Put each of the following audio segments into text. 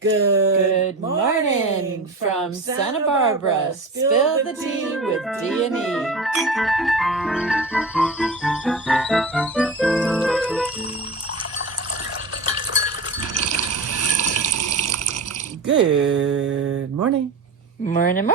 Good morning from Santa Barbara. Spill the tea with D&E. Good morning. Morning.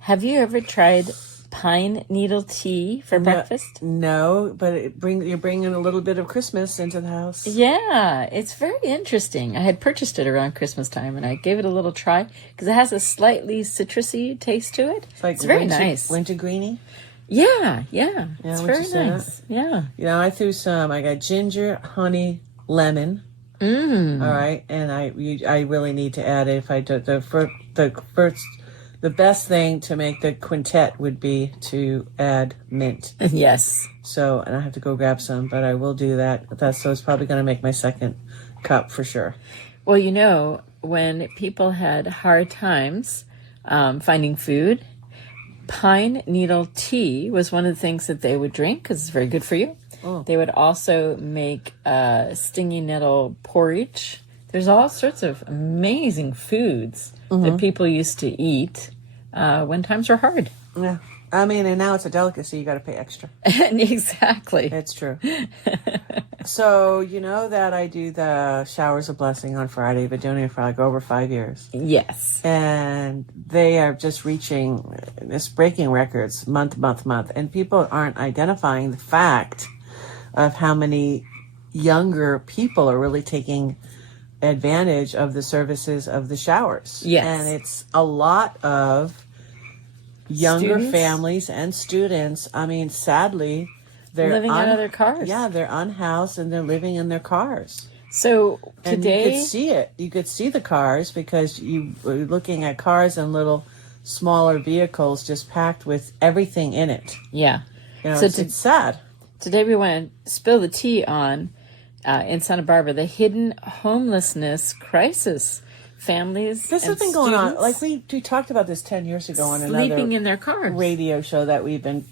Have you ever tried pine needle tea for breakfast? No, but you're bringing a little bit of Christmas into the house. Yeah, it's very interesting. I had purchased it around Christmas time, and I gave it a little try because it has a slightly citrusy taste to it. It's very nice. Wintergreeny? Yeah. It's very nice. Yeah. I threw I got ginger, honey, lemon. All right, and I really need to add it. If I do the best thing to make the quintet would be to add mint. Yes. So, and I have to go grab some, but I will do that. So it's probably going to make my second cup for sure. Well, when people had hard times finding food, pine needle tea was one of the things that they would drink because it's very good for you. Oh. They would also make stingy nettle porridge. There's all sorts of amazing foods that people used to eat when times were hard. Yeah. I mean, and now it's a delicacy. You got to pay extra. Exactly. It's true. So, you know that I do the showers of blessing on Friday. I've been doing it for over 5 years. Yes. And they are just breaking records month. And people aren't identifying the fact of how many younger people are really taking advantage of the services of the showers. Yes. And it's a lot of younger families and students. I mean, sadly, they're living out of their cars. Yeah, they're unhoused and they're living in their cars. So today, and you could see it. You could see the cars because you were looking at cars and little smaller vehicles just packed with everything in it. Yeah. So it's sad. Today we want to spill the tea on, in Santa Barbara, the hidden homelessness crisis. Families This has been going on. Like we talked about this 10 years ago on another sleeping in their cars radio show that we've been.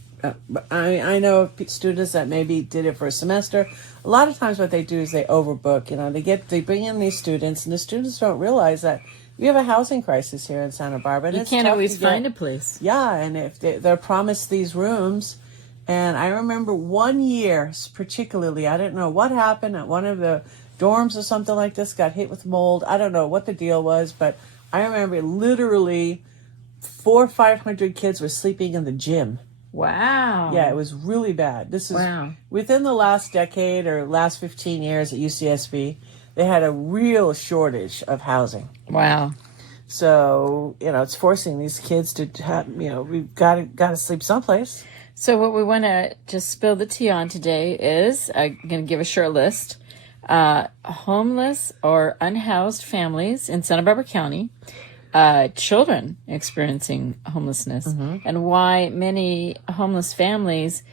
I know students that maybe did it for a semester. A lot of times what they do is they overbook. They bring in these students, and the students don't realize that we have a housing crisis here in Santa Barbara. And you can't always find a place. Yeah, and if they're promised these rooms. And I remember one year particularly, I didn't know what happened at one of the dorms or something like this, got hit with mold. I don't know what the deal was, but I remember literally 400 or 500 kids were sleeping in the gym. Wow. Yeah, it was really bad. This is within the last decade or last 15 years at UCSB, they had a real shortage of housing. Wow. So, it's forcing these kids to have, we've got to sleep someplace. So what we want to just spill the tea on today is, I'm going to give a short list, homeless or unhoused families in Santa Barbara County, children experiencing homelessness, and why many homeless families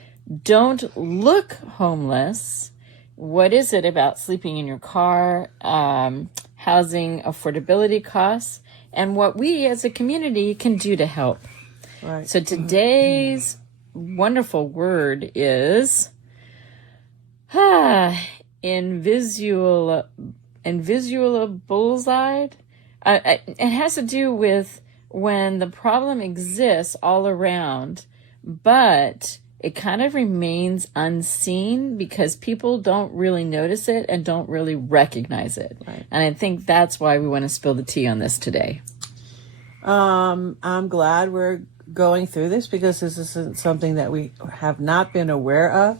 don't look homeless. What is it about sleeping in your car, housing affordability costs, and what we as a community can do to help. Right. So today's wonderful word is invisual bullseye. It has to do with when the problem exists all around, but it kind of remains unseen because people don't really notice it and don't really recognize it. Right. And I think that's why we want to spill the tea on this today. I'm glad we're going through this because this isn't something that we have not been aware of.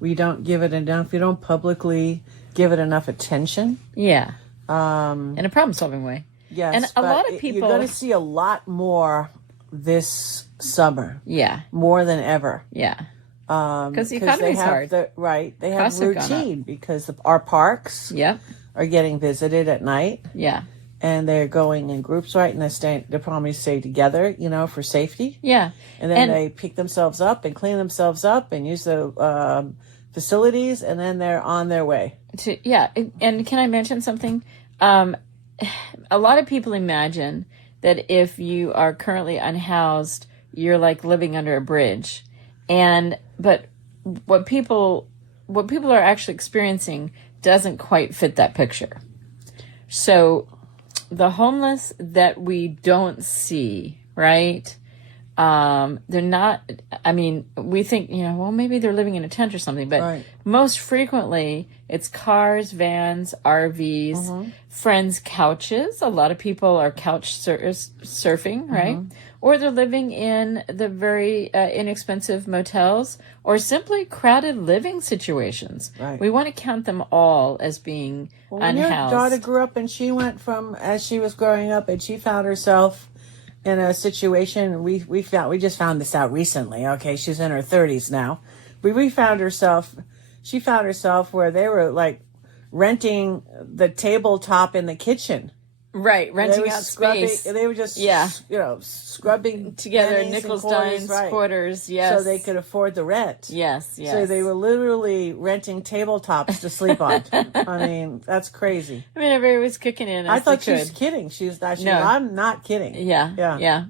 We don't give it enough. We don't publicly give it enough attention. Yeah. In a problem-solving way. Yes. And a lot of people... You're going to see a lot more this summer. Yeah. More than ever. Yeah. Because the economy's hard. They have routine because our parks are getting visited at night. Yeah. And they're going in groups, right? And they're probably stay together, for safety. Yeah. And then they pick themselves up and clean themselves up and use the facilities, and then they're on their way. And can I mention something? A lot of people imagine that if you are currently unhoused, you're like living under a bridge. But what people are actually experiencing doesn't quite fit that picture. So the homeless that we don't see, right? They're not, I mean, we think, well, maybe they're living in a tent or something, but Right. most frequently it's cars, vans, RVs, friends' couches. A lot of people are couch surfing, right? Or they're living in the very inexpensive motels or simply crowded living situations. Right. We want to count them all as being When your unhoused. daughter grew up and she went from, as she was growing up and she found herself in a situation, we just found this out recently. Okay, she's in her 30s now. She found herself where they were like renting the tabletop in the kitchen. Right, renting out space. They were just, scrubbing Together, pennies nickels, and quarters, dimes, right, quarters, yes. so they could afford the rent. Yes. So they were literally renting tabletops to sleep on. I mean, that's crazy. I mean, everybody was kicking in. I thought she was kidding. She was not. No. I'm not kidding. Yeah.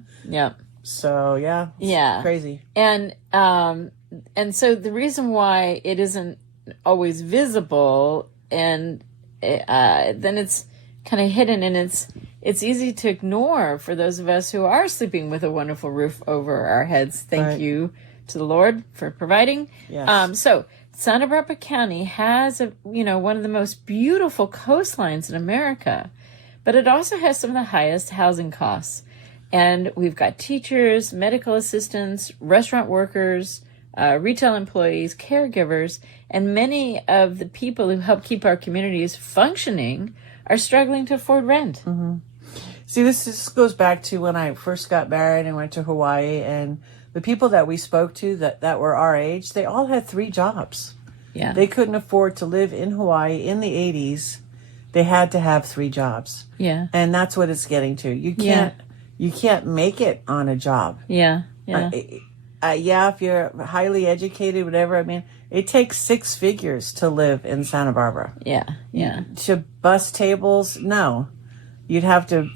So it's crazy. And so the reason why it isn't always visible, and then it's kind of hidden, and it's easy to ignore for those of us who are sleeping with a wonderful roof over our heads. Thank you to the Lord for providing. Yes. So Santa Barbara County has one of the most beautiful coastlines in America, but it also has some of the highest housing costs. And we've got teachers, medical assistants, restaurant workers, retail employees, caregivers, and many of the people who help keep our communities functioning are struggling to afford rent. See, this goes back to when I first got married and went to Hawaii, and the people that we spoke to that were our age, they all had 3 jobs. Yeah. They couldn't afford to live in Hawaii in the 80s. They had to have 3 jobs. Yeah. And that's what it's getting to. You can't make it on a job. Yeah. If you're highly educated, whatever, I mean, it takes 6 figures to live in Santa Barbara. Yeah. To bus tables, no. You'd have to,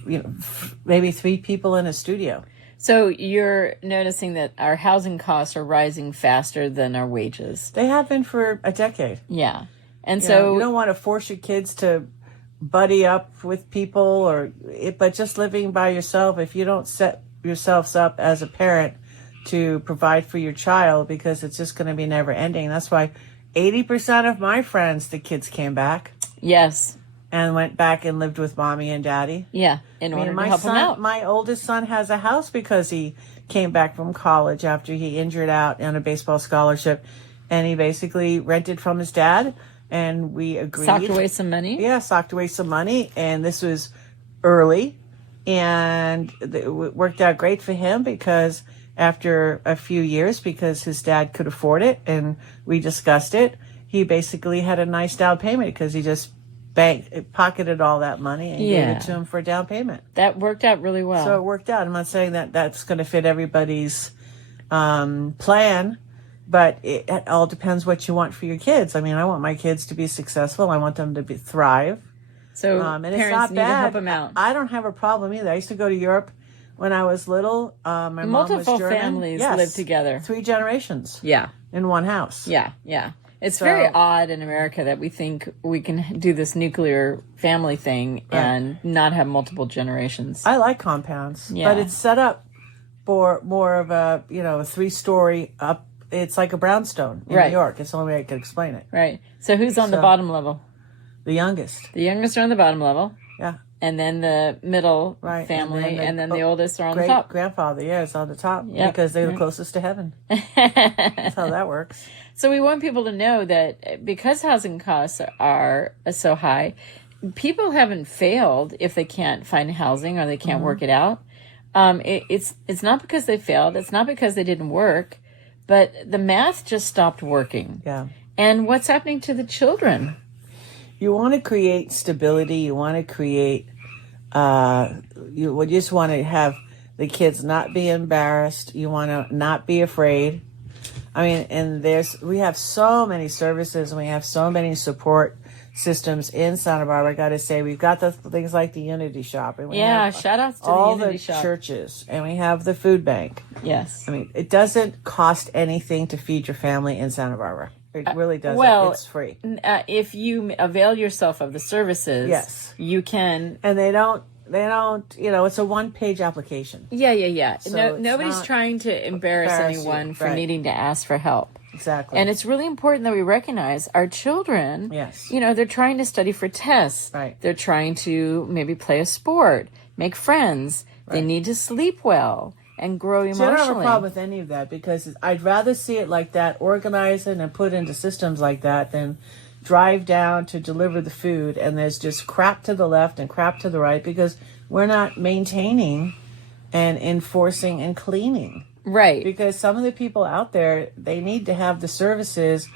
maybe 3 people in a studio. So you're noticing that our housing costs are rising faster than our wages. They have been for a decade. Yeah. And You don't want to force your kids to buddy up with people, but just living by yourself, if you don't set yourselves up as a parent to provide for your child, because it's just going to be never ending. That's why 80% of my friends, the kids came back. Yes. And went back and lived with mommy and daddy. Yeah, in order to help them out. My oldest son has a house because he came back from college after he injured out on a baseball scholarship. And he basically rented from his dad. And we agreed. Socked away some money? Yeah, socked away some money. And this was early. And it worked out great for him because after a few years, because his dad could afford it and we discussed it, he basically had a nice down payment because he just pocketed all that money and gave it to him for a down payment. That worked out really well. So it worked out. I'm not saying that that's going to fit everybody's plan, but it all depends what you want for your kids. I mean, I want my kids to be successful. I want them to thrive. So and parents it's not need bad. to help them out. I don't have a problem either. I used to go to Europe when I was little. My mom was Multiple German. families live together. 3 generations. Yeah. In one house. Yeah. It's very odd in America that we think we can do this nuclear family thing and not have multiple generations. I like compounds, but it's set up for more of a 3-story up. It's like a brownstone in New York. It's the only way I can explain it. Right. So who's on the bottom level? The youngest. The youngest are on the bottom level. Yeah. And then the middle family, and then the oldest are on the top. Grandfather, is on the top because they're the closest to heaven. That's how that works. So we want people to know that because housing costs are so high, people haven't failed if they can't find housing or they can't work it out. It's not because they failed. It's not because they didn't work, but the math just stopped working. Yeah. And what's happening to the children? You want to create stability. You want to create, you just want to have the kids not be embarrassed. You want to not be afraid. I mean, and we have so many services and we have so many support systems in Santa Barbara. I got to say, we've got the things like the Unity Shop. And we have shout outs to all the Unity Shop. All the churches, and we have the food bank. Yes. I mean, it doesn't cost anything to feed your family in Santa Barbara. It really doesn't. Well, it's free. If you avail yourself of the services, Yes. you can. And they don't, it's a one-page application. Yeah. So Nobody's trying to embarrass anyone for needing to ask for help. Exactly. And it's really important that we recognize our children. Yes. They're trying to study for tests. Right. They're trying to maybe play a sport, make friends. Right. They need to sleep well and grow emotionally. I don't have a problem with any of that, because I'd rather see it like that, organize it and put into systems like that, than drive down to deliver the food and there's just crap to the left and crap to the right, because we're not maintaining and enforcing and cleaning. Right. Because some of the people out there, they need to have the services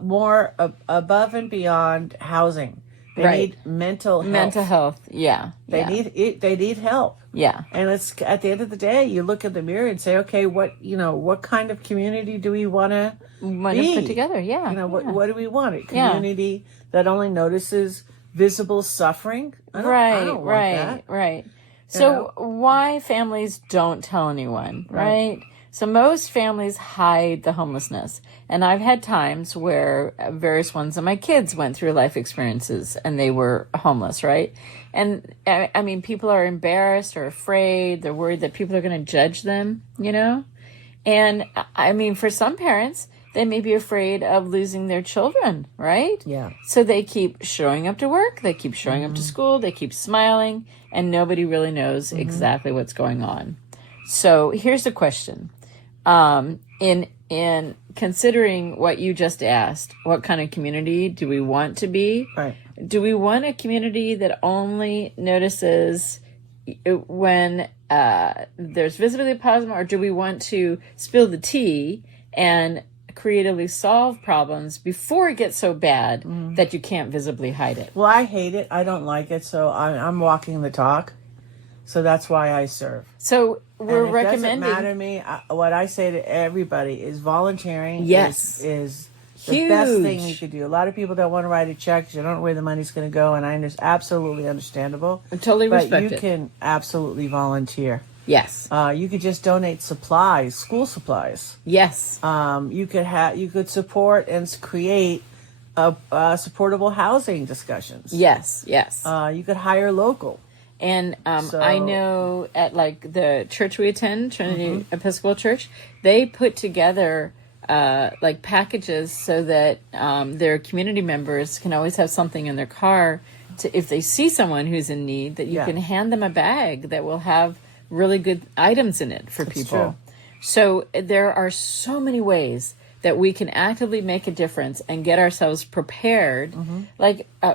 more above and beyond housing. They need mental health. Mental health, yeah. They need help. Yeah. And it's at the end of the day, you look in the mirror and say, okay, what kind of community do we want to put together? Yeah. What do we want? A community that only notices visible suffering? I don't want that. Right. So why families don't tell anyone, right? So most families hide the homelessness. And I've had times where various ones of my kids went through life experiences and they were homeless, right? And I mean, people are embarrassed or afraid. They're worried that people are going to judge them, And I mean, for some parents, they may be afraid of losing their children, right? Yeah. So they keep showing up to work. They keep showing up to school. They keep smiling, and nobody really knows exactly what's going on. So here's the question. In considering what you just asked, what kind of community do we want to be? Right. Do we want a community that only notices when there's visibility positive, or do we want to spill the tea and creatively solve problems before it gets so bad that you can't visibly hide it? Well, I hate it. I don't like it. So I'm walking the talk. So that's why I serve. So we're recommending. It doesn't matter to me. What I say to everybody is volunteering. Yes. is the best thing you could do. A lot of people don't want to write a check because you don't know where the money's going to go, and absolutely understandable. I totally respect it. But you can absolutely volunteer. Yes. You could just donate supplies, school supplies. Yes. You could support and create supportable housing discussions. Yes. You could hire local. And I know at the church we attend, Trinity Episcopal Church, they put together packages so that their community members can always have something in their car if they see someone who's in need, that you can hand them a bag that will have really good items in it for people. True. So there are so many ways that we can actively make a difference and get ourselves prepared.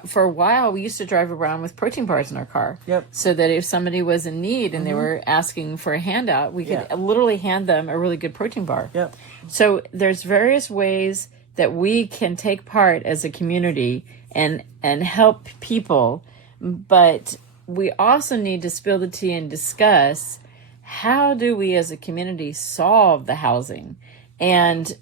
For a while, we used to drive around with protein bars in our car. Yep. So that if somebody was in need and they were asking for a handout, we could literally hand them a really good protein bar. Yep. So there's various ways that we can take part as a community and help people. But we also need to spill the tea and discuss, how do we as a community solve the housing? And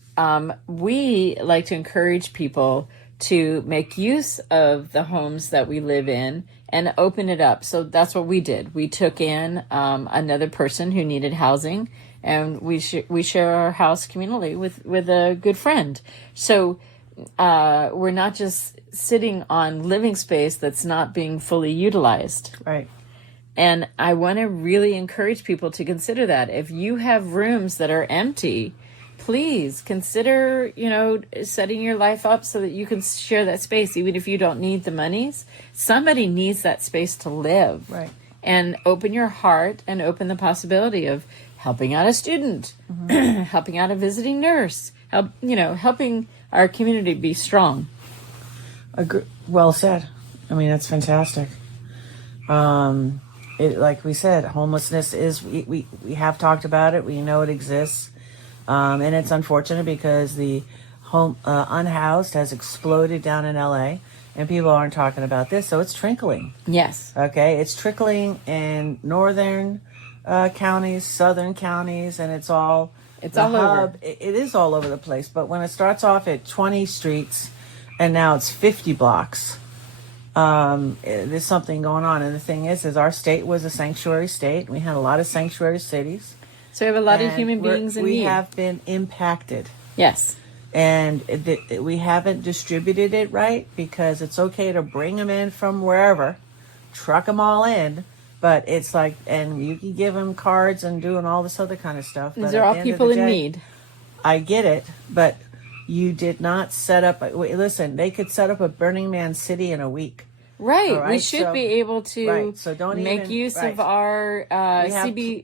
we like to encourage people to make use of the homes that we live in and open it up. So that's what we did. We took in another person who needed housing, and we share our house communally with a good friend. So we're not just sitting on living space that's not being fully utilized. Right. And I want to really encourage people to consider that. If you have rooms that are empty, please consider, setting your life up so that you can share that space. Even if you don't need the monies, somebody needs that space to live. Right. And open your heart and open the possibility of helping out a student, helping out a visiting nurse, helping our community be strong. Well said. I mean, that's fantastic. Like we said, homelessness is, we have talked about it. We know it exists. And it's unfortunate because the unhoused has exploded down in LA, and people aren't talking about this. So it's trickling. Yes. Okay. It's trickling in northern counties, southern counties, and it's all over. It is all over the place. But when it starts off at 20 streets and now it's 50 blocks, there's something going on. And the thing is our state was a sanctuary state. We had a lot of sanctuary cities. So we have a lot of human beings in need. We have been impacted. Yes. And we haven't distributed it right, because it's okay to bring them in from wherever, truck them all in, but it's like, and you can give them cards and doing all this other kind of stuff. But These are all people in need. I get it, but you did not set up. Listen, they could set up a Burning Man city in a week. Right. We should be able to so don't make use of our exactly.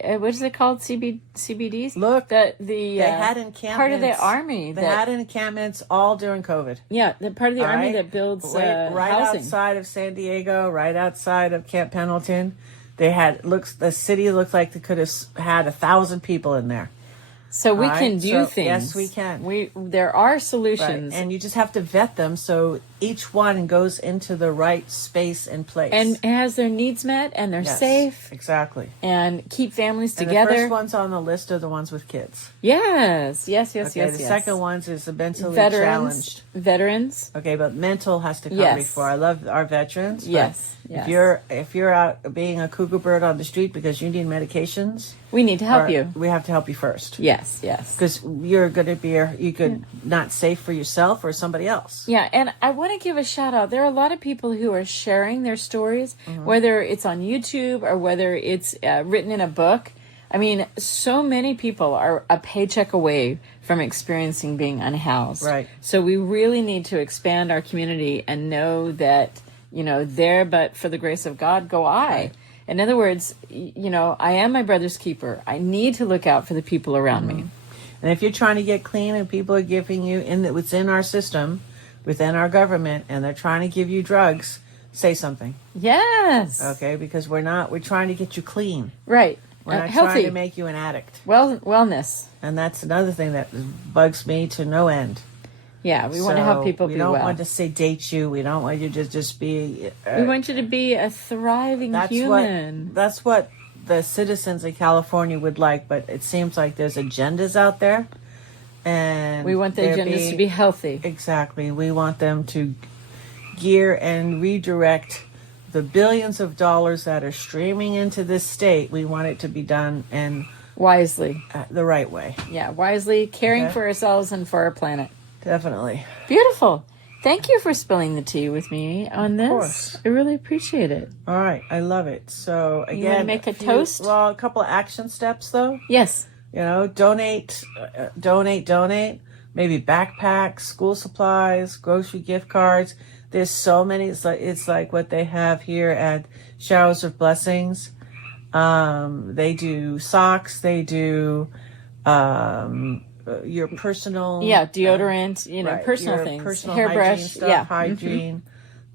what is it called? CBDs? Look, they had encampments. part of the army. They had encampments all during COVID. Yeah, the part of the army that builds right housing. Outside of San Diego, right outside of Camp Pendleton. The city looked like they could have had 1,000 people in there. So we can do things. Yes, we can. There are solutions. Right. And you just have to vet them so each one goes into the right space and place. And has their needs met, and they're safe. Exactly. And keep families and together. The first ones on the list are the ones with kids. Yes. The second ones is the mentally challenged. Veterans. Okay, but mental has to come before. I love our veterans. Yes. If you're out being a cougar bird on the street because you need medications, we need to help you. We have to help you first. Yes. Because you're going to be not safe for yourself or somebody else. Yeah, and I want to give a shout out. There are a lot of people who are sharing their stories, whether it's on YouTube or whether it's written in a book. I mean, so many people are a paycheck away from experiencing being unhoused. Right. So we really need to expand our community and know that, there but for the grace of God go I. Right. In other words, I am my brother's keeper. I need to look out for the people around me. And if you're trying to get clean and people are giving you within our system, within our government, and they're trying to give you drugs, say something. Yes. Okay, because we're trying to get you clean. Right. We're not healthy. trying to make you an addict. Wellness. And that's another thing that bugs me to no end. Yeah, we want to help people be well. We don't want to sedate you. We don't want you to just be... we want you to be a thriving human. That's what the citizens of California would like, but it seems like there's agendas out there. And we want the agendas to be healthy. Exactly. We want them to gear and redirect the billions of dollars that are streaming into this state. We want it to be done and wisely. The right way. Yeah, wisely, caring for ourselves and for our planet. Definitely. Beautiful. Thank you for spilling the tea with me on this. Of course. I really appreciate it. All right. I love it. So, again, you want to make a toast? Well, a couple of action steps, though. Yes. Donate. Maybe backpacks, school supplies, grocery gift cards. There's so many. It's like what they have here at Showers of Blessings. They do socks. They do your personal deodorant, personal your personal personal hairbrush stuff, hygiene.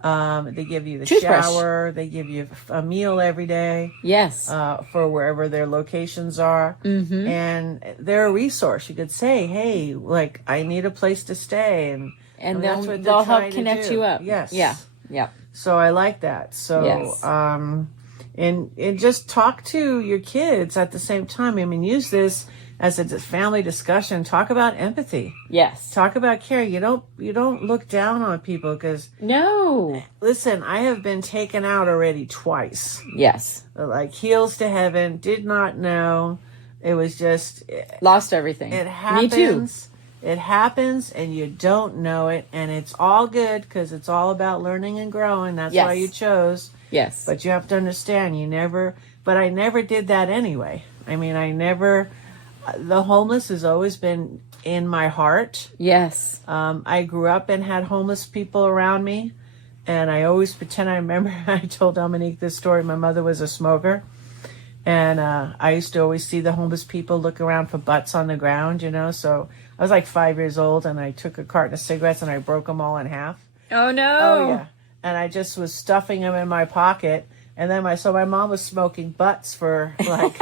They give you the toothbrush. shower. They give you a meal every day. Yes. For wherever their locations are. And they're a resource. You could say, hey, like, I need a place to stay. And they'll help connect you up. Yes. Yeah. So I like that. So, yes. And just talk to your kids at the same time. I mean, use this as a family discussion. Talk about empathy. Yes. Talk about caring. You don't look down on people because... No. Listen, I have been taken out already twice. Yes. Like heels to heaven. Did not know. It was just... Lost everything. It happens. Me too. It happens and you don't know it. And it's all good because it's all about learning and growing. That's why you chose. Yes. But you have to understand, but I never did that anyway. I mean, the homeless has always been in my heart. Yes. I grew up and had homeless people around me. And I always pretend I remember, I told Dominique this story. My mother was a smoker. And I used to always see the homeless people look around for butts on the ground, So I was like 5 years old and I took a carton of cigarettes and I broke them all in half. Oh, no. Oh, yeah. And I just was stuffing them in my pocket. And then my mom was smoking butts for like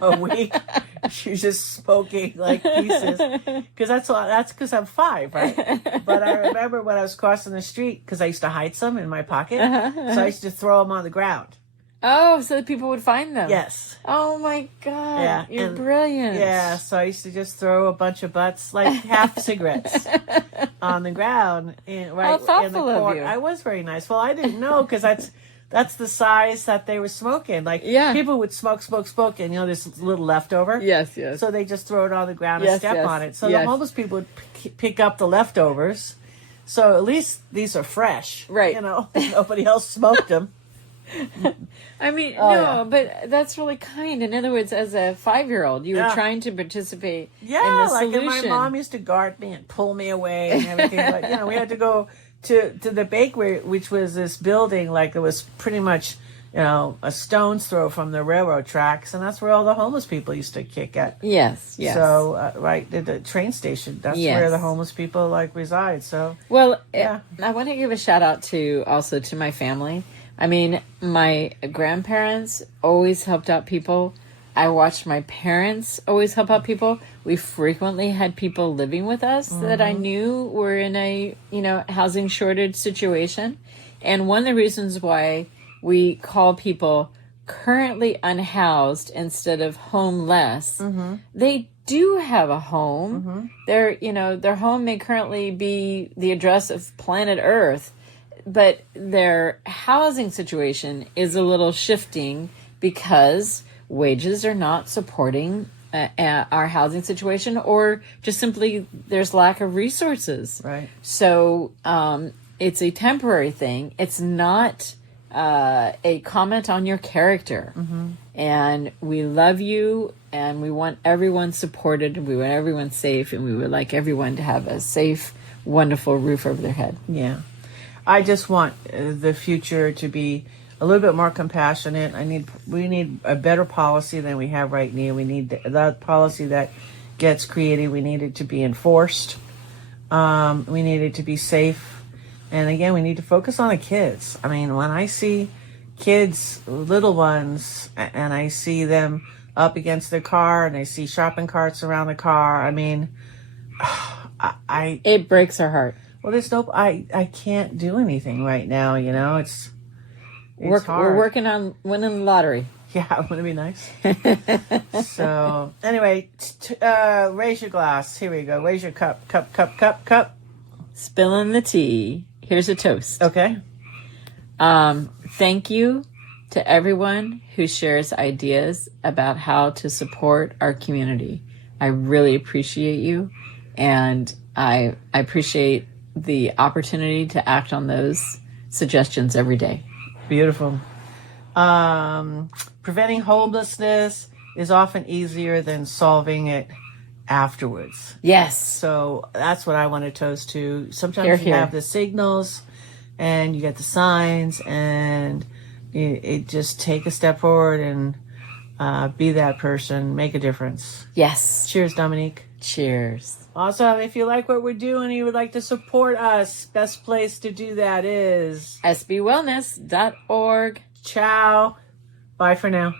a week. She was just smoking like pieces. Because that's because I'm 5, right? But I remember when I was crossing the street, because I used to hide some in my pocket. So I used to throw them on the ground. Oh, so that people would find them. Yes. Oh, my God. Yeah. You're brilliant. Yeah, so I used to just throw a bunch of butts, like half cigarettes, on the ground. How thoughtful of you. I was very nice. Well, I didn't know because that's the size that they were smoking. Like, Yeah. people would smoke, and, there's a little leftover. Yes, yes. So they just throw it on the ground Yes, and step yes, on it. So yes. the homeless people would pick up the leftovers. So at least these are fresh. Right. Nobody else smoked them. I mean, Oh, no, yeah. But that's really kind. In other words, as a 5-year-old, you were Yeah. trying to participate Yeah, in the like and solution. my mom used to guard me and pull me away and everything. But we had to go to the bakery, which was this building, like it was pretty much a stone's throw from the railroad tracks, and that's where all the homeless people used to kick at. Yes, yes. So right at the train station, that's Yes. where the homeless people reside. So Well, Yeah. I want to give a shout out to my family. I mean, my grandparents always helped out people. I watched my parents always help out people. We frequently had people living with us that I knew were in a, housing shortage situation. And one of the reasons why we call people currently unhoused instead of homeless, they do have a home. Their home may currently be the address of planet Earth, but their housing situation is a little shifting because wages are not supporting our housing situation, or just simply there's lack of resources. Right. So it's a temporary thing. It's not a comment on your character. And we love you, and we want everyone supported, and we want everyone safe, and we would like everyone to have a safe, wonderful roof over their head. Yeah. I just want the future to be a little bit more compassionate. We need a better policy than we have right now. We need that policy that gets created. We need it to be enforced. We need it to be safe. And again, we need to focus on the kids. I mean, when I see kids, little ones, and I see them up against their car, and I see shopping carts around the car, I mean, It breaks our heart. well, I can't do anything right now, it's We're hard. working on winning the lottery. Yeah, wouldn't it be nice? So, anyway, raise your glass. Here we go. Raise your cup. Spilling the tea. Here's a toast. Okay. Thank you to everyone who shares ideas about how to support our community. I really appreciate you, and I appreciate the opportunity to act on those suggestions every day. Beautiful. Preventing homelessness is often easier than solving it afterwards. Yes. So that's what I want to toast to. Sometimes Hear, you hear. have the signals and you get the signs, and it just take a step forward and be that person, make a difference. Yes. Cheers, Dominique. Cheers. Awesome. If you like what we're doing and you would like to support us, best place to do that is sbwellness.org. ciao. Bye for now.